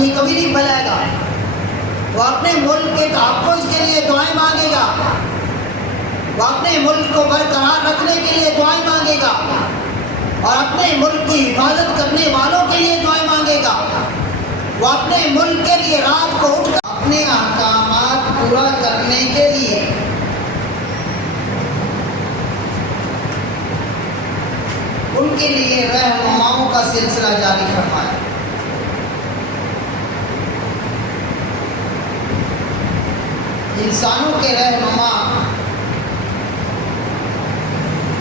بدنی کبھی نہیں پھیلائے گا، وہ اپنے ملک کے تحفظ کے لیے دعائیں مانگے گا، وہ اپنے ملک کو برقرار رکھنے کے لیے دعائیں مانگے گا، اور اپنے ملک کی حفاظت کرنے والوں کے لیے دعائیں مانگے گا۔ وہ اپنے ملک کے لیے رات کو اٹھ کر اپنے احکامات پورا کرنے کے لیے ان کے لیے رہنماؤں کا سلسلہ جاری فرمائے۔ انسانوں کے رہنما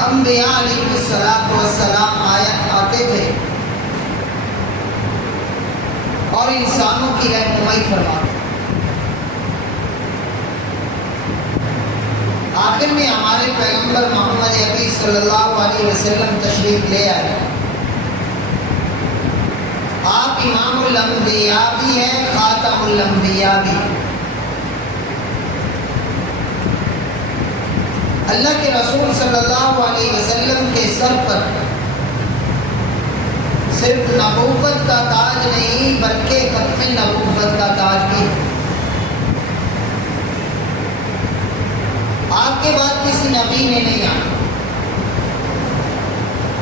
انبیاء علیہ السلام آتے تھے اور انسانوں کی رہنمائی فرماتے۔ آخر میں ہمارے پیغمبر محمد عربی صلی اللہ علیہ وسلم تشریف لے آئے۔ آپ امام الانبیاء بھی ہیں، خاتم الانبیاء بھی ہیں۔ اللہ کے رسول صلی اللہ علیہ وسلم کے سر پر صرف نبوت کا تاج نہیں بلکہ ختم نبوت کا تاج بھی ہے۔ آپ کے بعد کسی نبی نے نہیں آنا،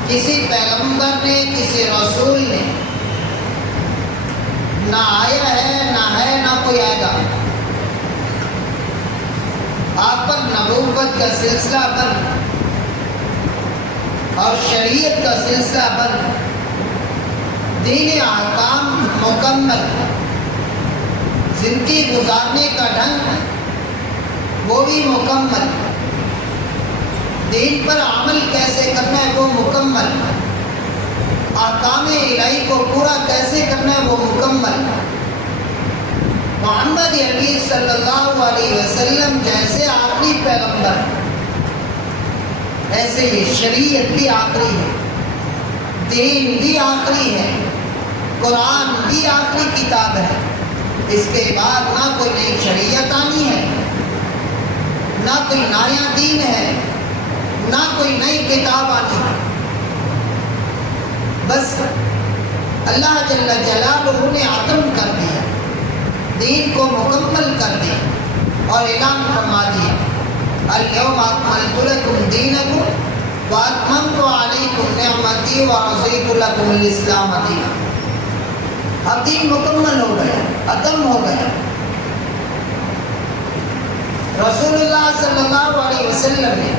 کسی پیغمبر نے، کسی رسول نے نہ آیا ہے، نہ کوئی آئے گا۔ آپ پر نبوت کا سلسلہ بند اور شریعت کا سلسلہ بند، دین احکام مکمل، زندگی گزارنے کا ڈھنگ وہ بھی مکمل، دین پر عمل کیسے کرنا ہے وہ مکمل، احکام الہی کو پورا کیسے کرنا ہے وہ مکمل۔ محمد عربی صلی اللہ علیہ وسلم جیسے آخری پیغمبر ایسے یہ شریعت بھی آخری ہے، دین بھی آخری ہے، قرآن بھی آخری کتاب ہے۔ اس کے بعد نہ کوئی نئی شریعت آنی ہے، نہ کوئی نیا دین ہے، نہ کوئی نئی کتاب آنی ہے۔ بس اللہ جل جلالہ نے ختم کر دیا، دین کو مکمل کر دیا اور اعلان فرما دیا، الیوم اکملت لکم دینکم واتممت علیکم نعمتی ورضیت لکم الاسلام دینا۔ اب دین مکمل ہو گیا، ختم ہو گیا۔ رسول اللہ صلی اللہ علیہ وسلم نے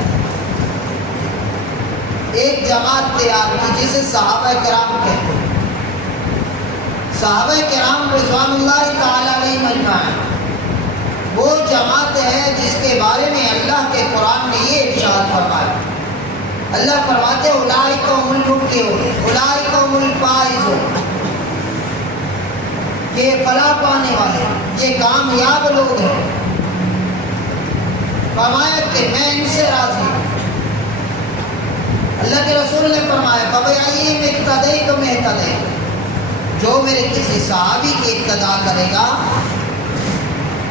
ایک جماعت تیار کی جسے صحابہ کرام کہتے ہیں۔ صحابہ کرام رضوان اللہ تعالیٰ علیہ مجمعین وہ جماعت ہے جس کے بارے میں اللہ کے قرآن نے یہ ارشاد فرمایا۔ اللہ فرماتے اولئک هم المفلحون، اولئک هم الفائزون، یہ فلاح پانے والے، یہ کامیاب لوگ ہیں۔ فرمایا کہ میں ان سے راضی ہوں۔ اللہ کے رسول نے فرمایا فَبِأَيِّهِمْ اقْتَدَيْتُمْ اهْتَدَيْتُمْ، جو میرے کسی صحابی کی اقتداء کرے گا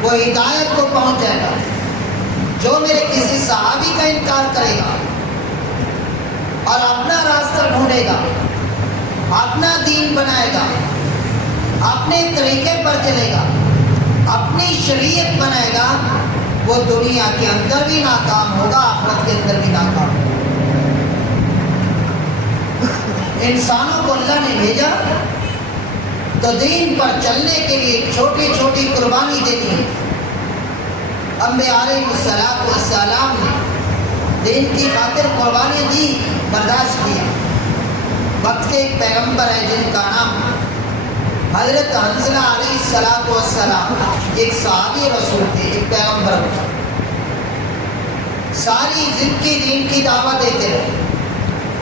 وہ ہدایت کو پہنچ جائے گا، جو میرے کسی صحابی کا انکار کرے گا اور اپنا راستہ ڈھونڈے گا، اپنا دین بنائے گا، اپنے طریقے پر چلے گا، اپنی شریعت بنائے گا، وہ دنیا کے اندر بھی ناکام ہوگا، آخرت کے اندر بھی ناکام ہوگا۔ انسانوں کو اللہ نے بھیجا تو دین پر چلنے کے لیے چھوٹی چھوٹی قربانی دینی ہے۔ انبیاء علیہ السلام نے دین کی خاطر قربانی دی، برداشت کیا۔ وقت کے ایک پیغمبر ہے جن کا نام حضرت حنظلہ علیہ السلام، ایک صحابی رسول تھے، ایک پیغمبر تھے۔ ساری زندگی دین کی دعوت دیتے رہے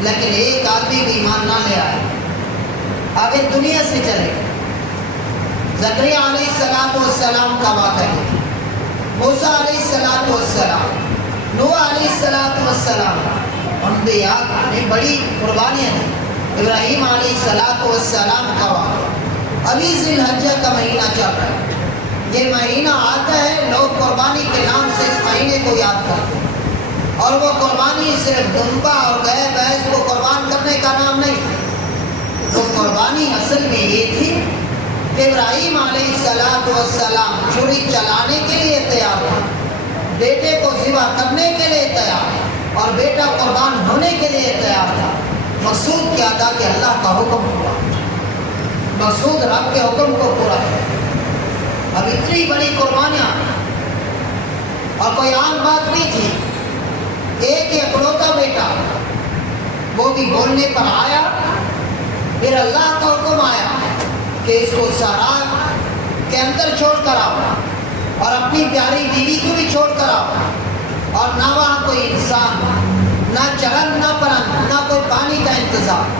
لیکن ایک آدمی بھی ایمان نہ لے آئے، آگے دنیا سے چلے گئے۔ زکریا علیہ السلام کا واقعہ ہے، موسیٰ علیہ السلام، نوح علیہ السلام، انبیاء نے بڑی قربانیاں دی۔ ابراہیم علیہ السلام کا واقعہ، ابھی ذی الحجہ کا مہینہ چل رہا ہے، یہ مہینہ آتا ہے، لوگ قربانی کے نام سے اس مہینے کو یاد کرتے ہیں، اور وہ قربانی صرف دمبا اور گائے بھینس کو قربان کرنے کا نام نہیں، وہ قربانی اصل میں یہ تھی ابراہیم علیہ السلام چھری چلانے کے لیے تیار تھا، بیٹے کو ذبح کرنے کے لیے تیار، اور بیٹا قربان ہونے کے لیے تیار تھا۔ مقصود کیا تھا کہ اللہ کا حکم پورا، مقصود رب کے حکم کو پورا کرنا۔ اب اتنی بڑی قربانیاں اور کوئی عام بات نہیں تھی، ایک اکلوتا بیٹا، وہ بھی بولنے پر آیا، پھر اللہ کا حکم آیا کہ اس کو صحرا کے اندر چھوڑ کر آؤ اور اپنی پیاری بیوی کو بھی چھوڑ کر آؤ، اور نہ وہاں کوئی انسان، نہ چرن نہ پرند، نہ کوئی پانی کا انتظام،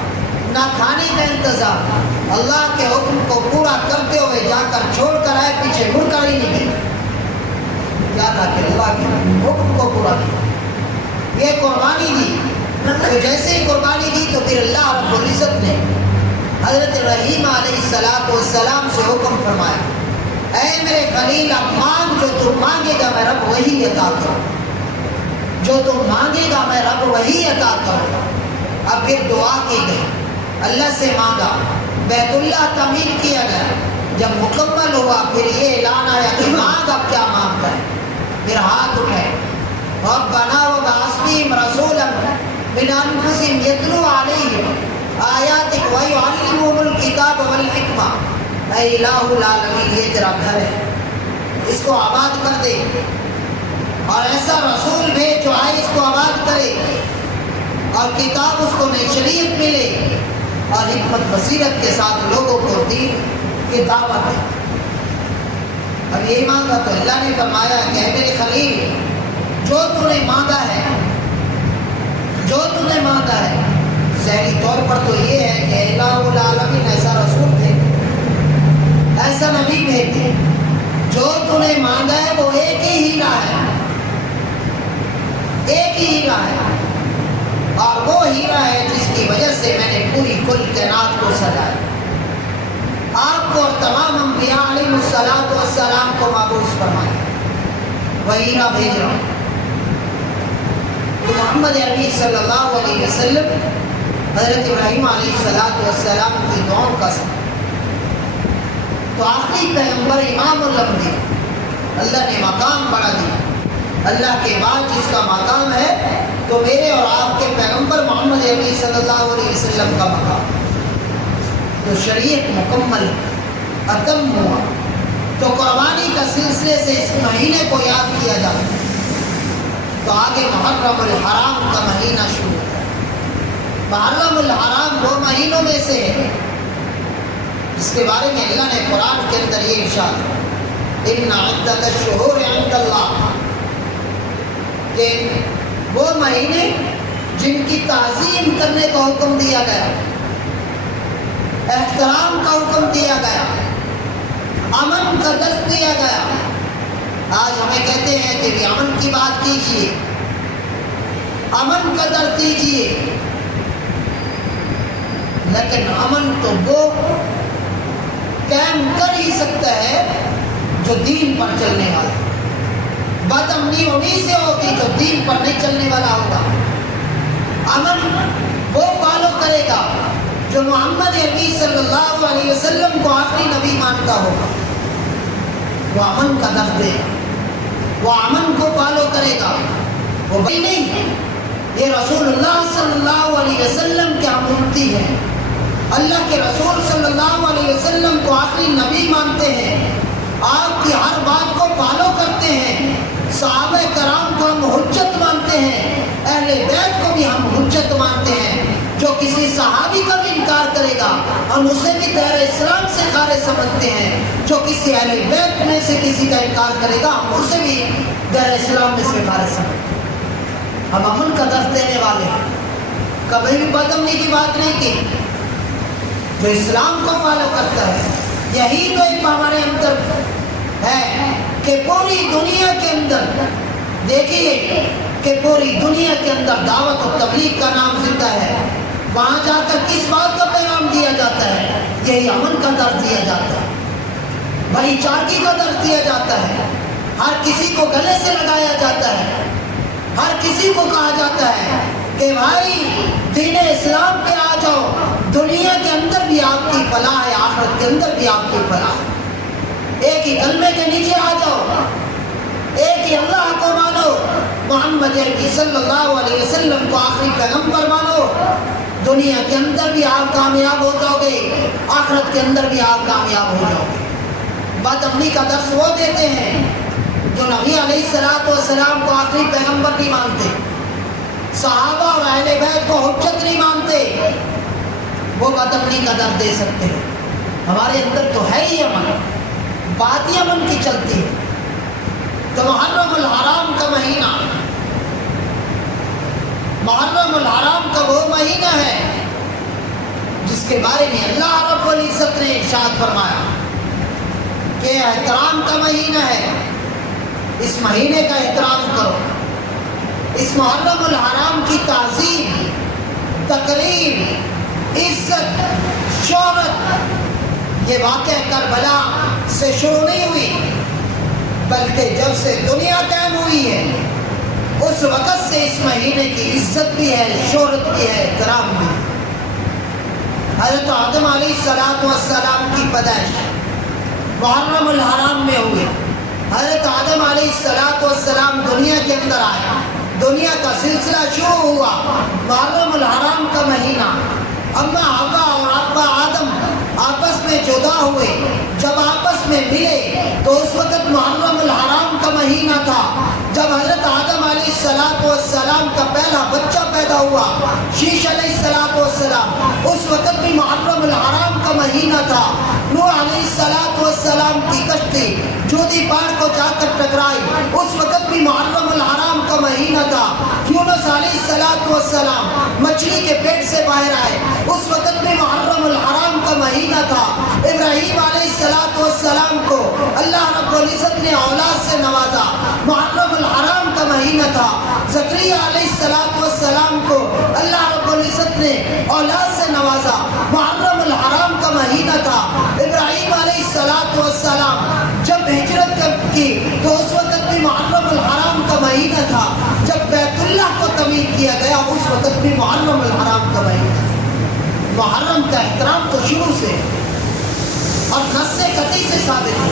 نہ کھانے کا انتظام، اللہ کے حکم کو پورا کرتے ہوئے جا کر چھوڑ کر آئے، پیچھے مڑ کر ہی نہیں گئے۔ کیا تھا کہ اللہ کے حکم کو پورا کیا، یہ قربانی دی۔ تو جیسے ہی قربانی دی تو پھر اللہ رب العزت نے حضرت ابراہیم علیہ السلام سے حکم فرمایا، اے میرے خلیل، اب مانگ، جو تم مانگے گا میں رب وہی عطا کروں گا، جو تم مانگے گا میں رب وہی عطا کروں گا۔ اب پھر دعا کی گئی، اللہ سے مانگا، بیت اللہ تعمیر کیا گیا، جب مکمل ہوا پھر یہ اعلان آیا کہ مانگ، اب کیا مانگتا ہے؟ پھر ہاتھ اٹھائے، ربنا وابعث فیہم رسولا من انفسہم یتلو علیہم آیاتک ویعلمہم الکتاب والحکمہ۔ اے الہ العالمین، یہ تیرا گھر ہے، اس کو آباد کر دے، اور ایسا رسول بھیج جو آئے اس کو آباد کرے، اور کتاب اس کو نئی شریعت ملے، اور حکمت بصیرت کے ساتھ لوگوں کو دین کی دعوت دے۔ اب یہی مانگا تو اللہ نے فرمایا کہ اے میرے خلیل، جو تو نے مانگا ہے، جو تو نے مانگا ہے، ظاہری طور پر تو یہ ہے کہ الہ العالمین ایسا رسول دے، ایسا نبی بھیج دے، جو تو نے مانگا ہے وہ ایک ہی ہیرا ہے، ایک ہی ہیرا ہے، اور وہ ہیرا ہے جس کی وجہ سے میں نے پوری کل کائنات کو سجایا، آپ کو اور تمام انبیاء علیہ السلام کو مبعوث فرمایا، وہ ہیرا بھیج رہا ہوں۔ تو محمد عربی صلی اللہ علیہ وسلم حضرت ابراہیم علیہ السلام کی دعاؤں کا سبب، تو آخری پیغمبر امام الانبیاء، اللہ نے مقام بڑھا دیا، اللہ کے بعد جس کا مقام ہے تو میرے اور آپ کے پیغمبر محمد عربی صلی اللہ علیہ وسلم کا مقام، تو شریعت مکمل ختم ہوا، تو قربانی کا سلسلے سے اس مہینے کو یاد کیا جاتا ہے، تو آگے محرم الحرام کا مہینہ شروع ہوتا ہے۔ محرم الحرام وہ مہینوں میں سے ہے جس کے بارے میں اللہ نے قرآن کے اندر یہ ارشاد، ان عدت الشہور عند اللہ، کہ وہ مہینے جن کی تعظیم کرنے کا حکم دیا گیا، احترام کا حکم دیا گیا، امن کا درس دیا گیا۔ آج ہمیں کہتے ہیں کہ بھی امن کی بات کیجیے، امن کا درس دیجیے، لیکن امن تو وہ قائم کر ہی سکتا ہے جو دین پر چلنے والا، بد امنی انہی سے ہوگی جو دین پر نہیں چلنے والا ہوگا۔ امن وہ فالو کرے گا جو محمد عربی صلی اللہ علیہ وسلم کو آخری نبی مانتا ہوگا، وہ امن کا درس دے گا، وہ امن کو فالو کرے گا، وہ بھائی نہیں، یہ رسول اللہ صلی اللہ علیہ وسلم کے ہم امتی ہیں، اللہ کے رسول صلی اللہ علیہ وسلم کو آخری نبی مانتے ہیں، آپ کی ہر بات کو فالو کرتے ہیں، صحابہ کرام کو ہم حجت مانتے ہیں، اہل بیت کو بھی ہم حجت مانتے ہیں۔ جو کسی صحابی کا بھی انکار کرے گا ہم اسے بھی دائرہ اسلام سے خارج سمجھتے ہیں، جو کسی اہل بیت میں سے کسی کا انکار کرے گا ہم اسے بھی دائرہ اسلام میں سے خارج سمجھتے ہیں۔ ہم امن کا درس دینے والے ہیں، کبھی بھی بد امنی کی بات نہیں کی، جو اسلام کو فالو کرتا ہے۔ یہی تو ایک ہمارے اندر ہے کہ پوری دنیا کے اندر دیکھیے کہ پوری دنیا کے اندر دعوت و تبلیغ کا نام زندہ ہے، وہاں جا کر کس بات کا پیغام دیا جاتا ہے؟ یہی امن کا درس دیا جاتا ہے، بھائی چارگی کا درس دیا جاتا ہے، ہر کسی کو گلے سے لگایا جاتا ہے، ہر کسی کو کہا جاتا ہے کہ بھائی دین اسلام پہ آ جاؤ، دنیا کے اندر بھی آپ کی فلاح ہے، آخرت کے اندر بھی آپ کی فلاح ہے۔ ایک ہی کلمے کے نیچے آ جاؤ، ایک ہی اللہ کو مانو، محمد عربی صلی اللہ علیہ وسلم کو آخری پیغمبر مانو، دنیا کے اندر بھی آپ کامیاب ہو جاؤ گے، آخرت کے اندر بھی آپ کامیاب ہو جاؤ گے۔ بدعملی کا درس وہ دیتے ہیں جو نبی علیہ السلام کو آخری پیغمبر نہیں مانتے، صحابہ اور اہل بیت کو حجت نہیں مانتے، وہ بدعملی کا درس دے سکتے ہیں۔ ہمارے اندر تو ہے ہی امن، بات ہی امن کی چلتی ہے۔ تو محرم الحرام کا مہینہ، محرم الحرام کا وہ مہینہ ہے جس کے بارے میں اللہ رب العزت نے ارشاد فرمایا کہ احترام کا مہینہ ہے، اس مہینے کا احترام کرو۔ اس محرم الحرام کی تعظیم، تقریم، عزت، شہرت یہ واقعہ کربلا سے شروع نہیں ہوئی، بلکہ جب سے دنیا قائم ہوئی ہے اس وقت سے اس مہینے کی عزت بھی ہے، شہرت بھی ہے، کرام بھی ہے۔ حضرت آدم علیہ السلام کی پیدائش محرم الحرام میں ہوئی۔ حضرت آدم علیہ السلام دنیا کے اندر آئے، دنیا کا سلسلہ شروع ہوا محرم الحرام کا مہینہ۔ اما حوا اور ابا آدم آپس میں جدا ہوئے، جب آپس میں ملے تو اس وقت محرم الحرام کا مہینہ تھا۔ جب حضرت آدم علیہ السلام کا پہلا بچہ پیدا ہوا، شیش علیہ السلام، اس وقت بھی محرم الحرام کا مہینہ تھا۔ نوح علیہ السلام کی کشتی جودی پہاڑ کو جا کر ٹکرائی، اس وقت بھی محرم الحرام کا مہینہ تھا۔ یونس علیہ السلام مچھلی کے پیٹ سے باہر آئے، اس وقت بھی محرم الحرام کا مہینہ تھا۔ ابراہیم علیہ السلام کو اللہ رب العزت نے اولاد سے نوازا، محرم الحرام کا مہینہ تھا۔ زکریا علیہ السلام کو اللہ رب العزت نے اولاد سے نوازا، محرم الحرام کا مہینہ تھا۔ ابراہیم علیہ السلام جب ہجرت کی تو اس وقت بھی محرم الحرام کا مہینہ تھا۔ جب بیت اللہ کو تعمیر کیا گیا اس وقت بھی محرم الحرام کا مہینہ تھا۔ محرم کا احترام تو شروع سے اور نص قطعی سے ثابت ہے۔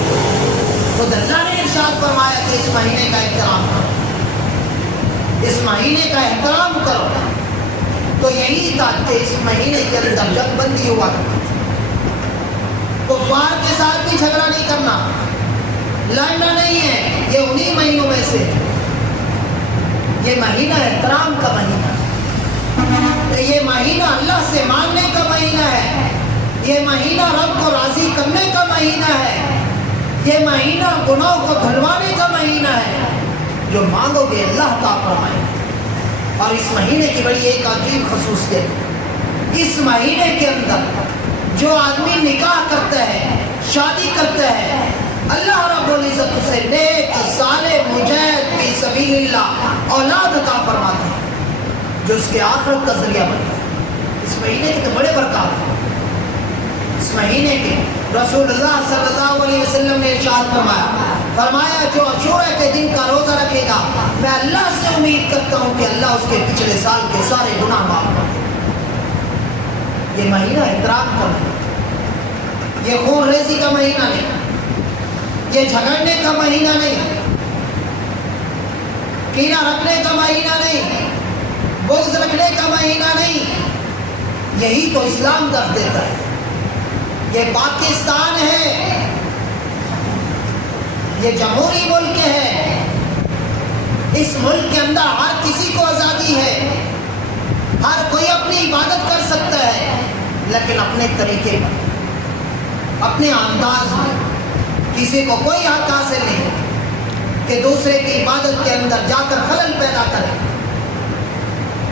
خود اللہ نے ارشاد فرمایا کہ اس مہینے کا احترام کرو، اس مہینے کا احترام کرو۔ تو یہی تھا کہ اس مہینے کے اندر جنگ بندی ہوا کرتی تھی، کفار کے ساتھ بھی جھگڑا نہیں کرنا، لڑنا نہیں ہے۔ یہ انہی مہینوں میں سے یہ مہینہ احترام کا مہینہ، یہ مہینہ اللہ سے مانگنے کا مہینہ ہے، یہ مہینہ رب کو راضی کرنے کا مہینہ ہے، یہ مہینہ گناہوں کو دھلوانے کا مہینہ ہے۔ جو مانگو گے اللہ کا فرمائے۔ اور اس مہینے کی بڑی ایک عجیب خصوصیت ہے، اس مہینے کے اندر جو آدمی نکاح کرتا ہے، شادی کرتا ہے، اللہ رب العزت اسے نیک صالح مجاہد فی سبیل اللہ اولاد عطا فرماتے ہیں جو اس کے آخرت کا ذریعہ بنتا ہے۔ اس مہینے کے تو بڑے برکات ہیں۔ اس مہینے کے رسول اللہ صلی اللہ علیہ وسلم نے ارشاد فرمایا جو عاشورہ کے دن کا روزہ رکھے گا میں اللہ سے امید کرتا ہوں کہ اللہ اس کے پچھلے سال کے سارے گناہ معاف کر دے۔ یہ مہینہ احترام کا مہینہ، یہ خون ریزی کا مہینہ نہیں، یہ جھگڑنے کا مہینہ نہیں، کینہ رکھنے کا مہینہ نہیں، بغض رکھنے کا مہینہ نہیں۔ یہی تو اسلام درس دیتا ہے۔ یہ پاکستان ہے، یہ جمہوری ملک ہے، اس ملک کے اندر ہر کسی کو آزادی ہے، ہر کوئی اپنی عبادت کر سکتا ہے، لیکن اپنے طریقے پر، اپنے انداز میں۔ کسی کو کوئی حق حاصل نہیں کہ دوسرے کی عبادت کے اندر جا کر خلل پیدا کرے،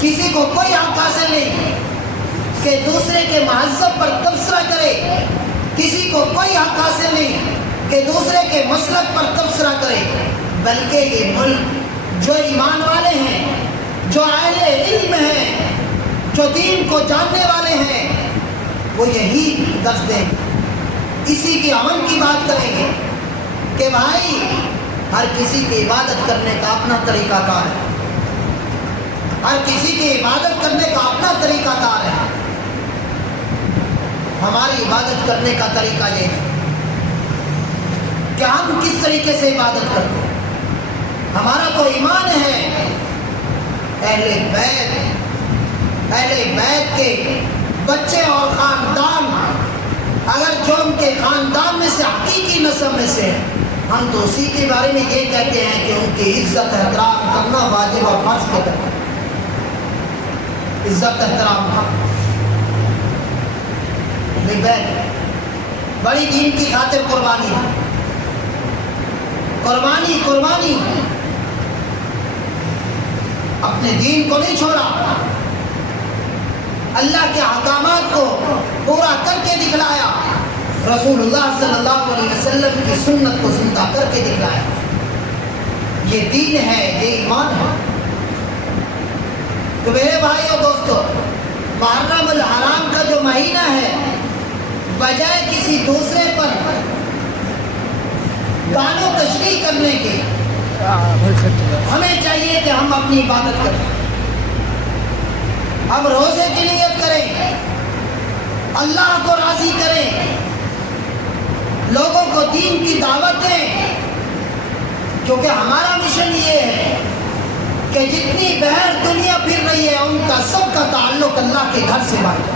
کسی کو کوئی حق حاصل نہیں کہ دوسرے کے مہذب پر تبصرہ کرے، کسی کو کوئی حق حاصل نہیں کہ دوسرے کے مسلک پر تبصرہ کرے، بلکہ یہ ملک جو ایمان والے ہیں، جو اہل علم ہیں، جو دین کو جاننے والے ہیں، وہ یہی درس دیں گے، اسی کے امن کی بات کریں گے کہ بھائی ہر کسی کی عبادت کرنے کا اپنا طریقہ کار ہے، ہر کسی کی عبادت کرنے کا اپنا طریقہ کار ہے۔ ہماری عبادت کرنے کا طریقہ یہ ہے کہ ہم کس طریقے سے عبادت کرتے ہیں۔ ہمارا تو ایمان ہے اہل بیت کے بچے اور خاندان، اگر جو ان کے خاندان میں سے حقیقی نسب میں سے ہیں، ہم تو اسی کے بارے میں یہ کہتے ہیں کہ ان کی عزت احترام کرنا واجب اور فرض کے طرح، عزت احترام بڑی دین کی خاطر قربانی ہے، قربانی اپنے دین کو نہیں چھوڑا، اللہ کے احکامات کو پورا کر کے دکھلایا، رسول اللہ صلی اللہ علیہ وسلم کی سنت کو زندہ کر کے دکھلایا۔ یہ دین ہے، یہ ایمان ہے۔ تو میرے بھائی اور دوستو، محرم الحرام کا جو مہینہ ہے، بجائے کسی دوسرے پر دان و تشریح کرنے کے، ہمیں چاہیے کہ ہم اپنی عبادت کریں، ہم روزے کی نیت کریں، اللہ کو راضی کریں، لوگوں کو دین کی دعوت دیں، کیونکہ ہمارا مشن یہ ہے کہ جتنی بہر دنیا پھر رہی ہے ان کا سب کا تعلق اللہ کے گھر سے بات ہے۔